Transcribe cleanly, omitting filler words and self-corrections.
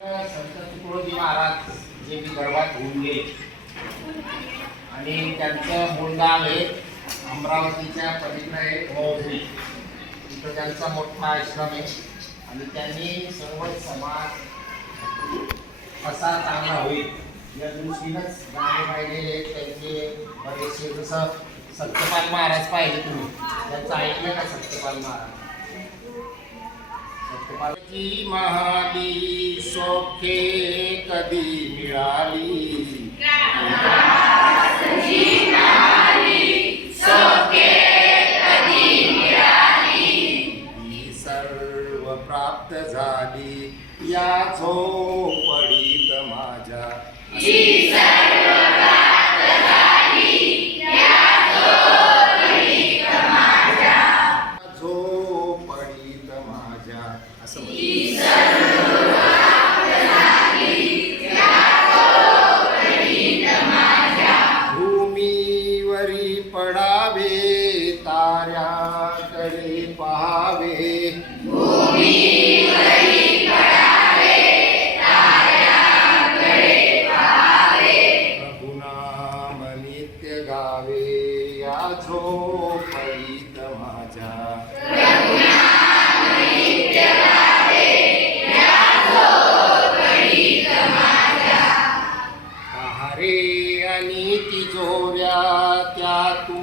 संत तुकडोजी महाराज जे विदर्भात होऊन गेले आणि त्यांचं मूळ गाव आहे अमरावतीच्या पलीकडे आहे मौजरी. तिथं त्यांचा मोठा आश्रम आहे आणि त्यांनी सर्व समाज कसा चांगला होईल या दृष्टीनंच गाणे पाहिलेले त्यांचे बरेचसे. जसं सत्यपाल महाराज पाहिले तुम्ही, त्यांचं ऐकलं का सत्यपाल महाराज? सत्यपालची महाली सौख्ये कधी मिळाली, ती सर्व प्राप्त झाली या झोपडीत माझ्या. झोपडीत माझ्या असं भूमीवरी पडावे ताऱ्याकडे पहावे, प्रभुनाम नित्य गावे या झोपडीत माझ्या. पहारे आणि तिजोऱ्या त्यातून